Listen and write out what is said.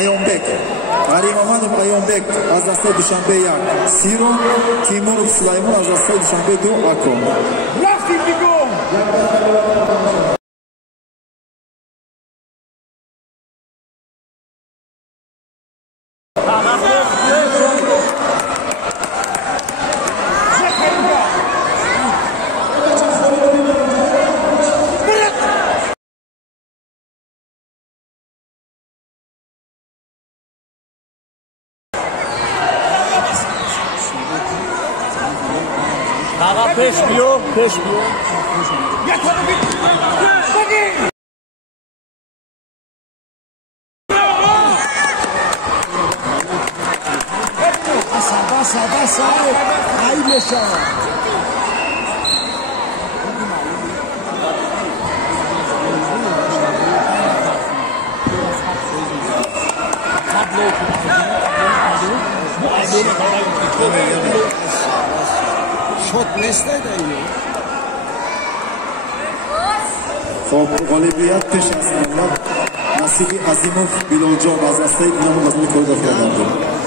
Ayonbek G'arimamanov Ayonbek از دسته دوشنبه 1 سیرون تیمورov سلیمان از دسته دوشنبه 2 اکو رفتیم دیگه Daga peş biyo. Basa. Ay meşa. شد نسته دایی خب غالبیت پیش از اول نصیبی عظیموف بیلال جان از دسته اینامو غزنی کرده